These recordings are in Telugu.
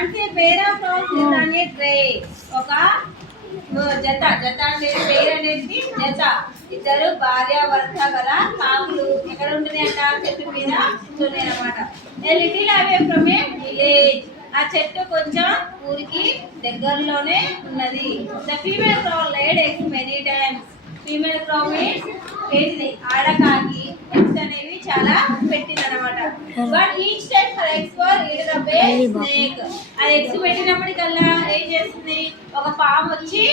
అంటే pair of frowns is on a tray. ఒక జత జత అనేది పేరు అనేది జత. ఇద్దరు భార్యాభర్త గల కాకులు ఎక్కడ ఉంటుంది అంట? చెట్టు మీద ఉంటుంది అనమాట. A little away from A village. ఆ చెట్టు కొంచెం ఊరికి దగ్గరలోనే ఉన్నది. The female క్రౌ laid eggs many times. Female క్రౌ means ఏంటిది? ఆడకాకి ఎగ్స్ అనేవి చాలా పెట్టింది అనమాట. But each time her eggs were eaten up by snake. ఆ ఎగ్స్ పెట్టినప్పటికల్లా ఏం చేస్తుంది? ఒక పాము వచ్చి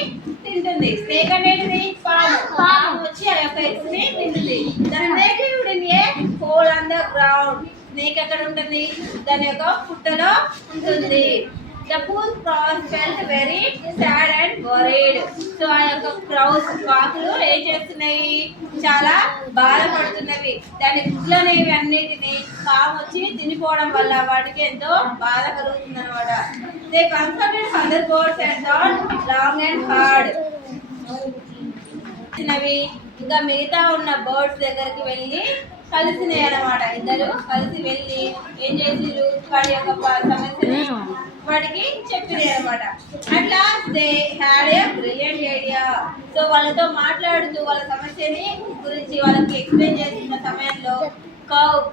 తింటుంది. స్నేక్ అనేది పాము. పాము వచ్చి ఆ యొక్క ఎగ్స్ ని తింటుంది. The snake lived in a whole on the ground. Snake ఎక్కడ ఉంటుంది? దాని యొక్క పుట్టలో ఉంటుంది. The poor crows felt very sad and worried. So ఆ యొక్క క్రౌస్ కాకులు ఏం చేస్తున్నాయి? చాలా బాధపడుతున్నవి. దాని గుడ్లనేవి అన్నిటిని పాము వచ్చి తినిపోవడం వల్ల వాటికి ఎంతో బాధ కలుగుతుంది అనమాట. They consulted other birds and thought long and hard. ఇంకా మిగతా ఉన్న బర్డ్స్ దగ్గరికి వెళ్ళి కలిసినాయి అనమాట. ఇద్దరు కలిసి వెళ్ళి ఏం చేసిరు? వాడి యొక్క సమస్యని వాడికి చెప్పింది అనమాట. అట్లా they had a brilliant idea. So వాళ్ళతో మాట్లాడుతూ వాళ్ళ సమస్యని గురించి వాళ్ళకి ఎక్స్ప్లెయిన్ చేస్తున్న సమయంలో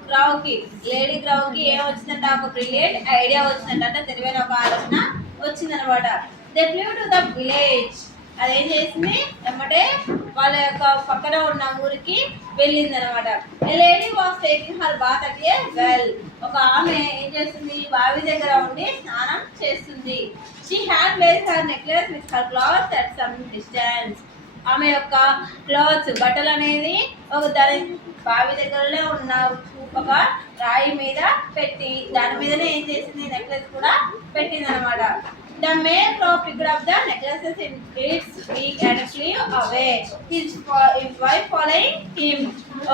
క్రౌకి లేడీ క్రౌకి ఏం వచ్చిందంట? ఒక బ్రిలియంట్ ఐడియా వచ్చిందంట. అంటే తెలివైన ఒక ఆలోచన వచ్చిందనమాట. They flu to the village. అదేం చేసింది? ఎమ్మటే వాళ్ళ యొక్క పక్కన ఉన్న ఊరికి వెళ్ళింది అనమాట. Lady was taking her bath at a well. ఒక ఆమె ఏం చేస్తుంది? బావి దగ్గర ఉండి స్నానం చేస్తుంది. She had placed her necklace with her clothes at some distance. ఆమె యొక్క క్లాత్స్ బట్టలు అనేది ఒక దాని బావి దగ్గరలో ఉన్న ఒక రాయి మీద పెట్టి దాని మీదనే ఏం చేసింది? నెక్లెస్ కూడా పెట్టింది అనమాట. The male crow picked up the necklaces in its beak and flew away. His wife following him.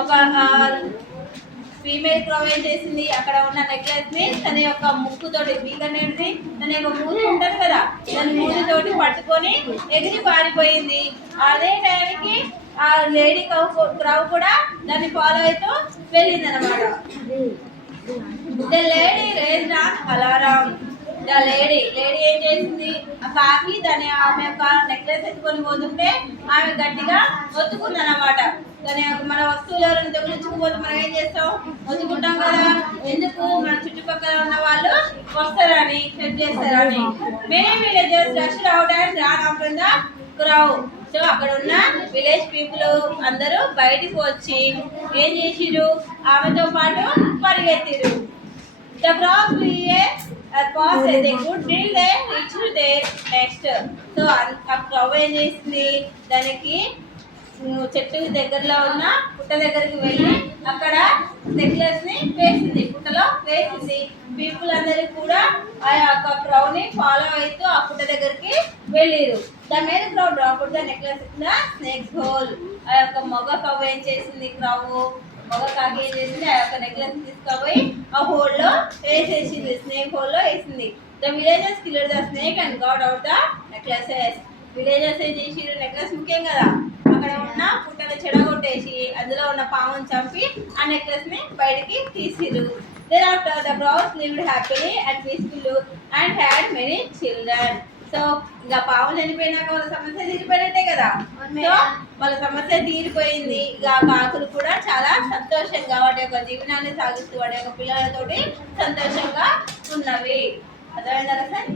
ఒక ఫీమేల్ క్రో ఏం చేసింది? అక్కడ ఉన్న నెక్లెస్ ని తన యొక్క ముక్కుతోటి, బీక్ అనేది తన యొక్క మూతి ఉంటుంది కదా, దాని మూతితోటి పట్టుకొని ఎగిరి పారిపోయింది. అదే టైంకి ఆ లేడీ క్రౌ కూడా దాన్ని ఫాలో అవుతూ వెళ్ళింది అనమాట. The lady raised an alarm. Lady ఏం చేసింది? ఆ కాకి దాని ఆమె యొక్క నెక్లెస్ ఎత్తుకొని పోతుంటే ఆమె గట్టిగా ఒత్తుకుంది అనమాట. దాని మన వస్తువులు ఎవరైనా దొంగిలించుకుపోతే మనం ఏం చేస్తాం? ఒత్తుకుంటాం కదా. ఎందుకు? మన చుట్టుపక్కల ఉన్న వాళ్ళు వస్తారని, హెల్ప్ చేస్తారని. Many villages rushed out and ran after the crow. So అక్కడ ఉన్న విలేజ్ పీపుల్ అందరూ బయటకు వచ్చి ఏం చేసిరు? ఆమెతో పాటు పరిగెత్తిరు. The crows flew they could till they reached their nest. So ఆ క్రౌ ఏం చేసింది? దానికి చెట్టు దగ్గరలో ఉన్న పుట్ట దగ్గరికి వెళ్ళి అక్కడ నెక్లెస్ ని వేసింది, పుట్టలో వేసింది. పీపుల్ అందరికి కూడా ఆ యొక్క క్రౌని ఫాలో అవుతూ ఆ పుట్ట దగ్గరికి వెళ్ళిరు. The male crow dropped the necklace in the snake's hole. ఆ యొక్క మగ క్రౌ ఏం చేసింది? మగ కాకి ఏం చేసింది? ఆ యొక్క నెక్లెస్ తీసుకుపోయి ఆ హోల్ లో వేసేసింది, స్నేక్ హోల్ లో వేసింది. The villagers killed the snake and got out the necklaces. Villagers ఏం చేసిరు? నెక్లెస్ ముఖ్యం కదా, అక్కడ ఉన్న పుట్టను చెడగొట్టేసి అందులో ఉన్న పాముని చంపి ఆ నెక్లెస్ ని బయటికి తీసిరు. Thereafter the crows lived happily and peacefully and had many children. So ఇంకా పాము చనిపోయినాక వాళ్ళ సమస్య తీరిపోయినట్టే కదా. సో వాళ్ళ సమస్య తీరిపోయింది. ఇక కాకులు కూడా చాలా సంతోషంగా వాటి యొక్క జీవనాన్ని సాగిస్తూ వాటి యొక్క పిల్లలతోటి సంతోషంగా ఉన్నవి. అర్థమైందా సార్?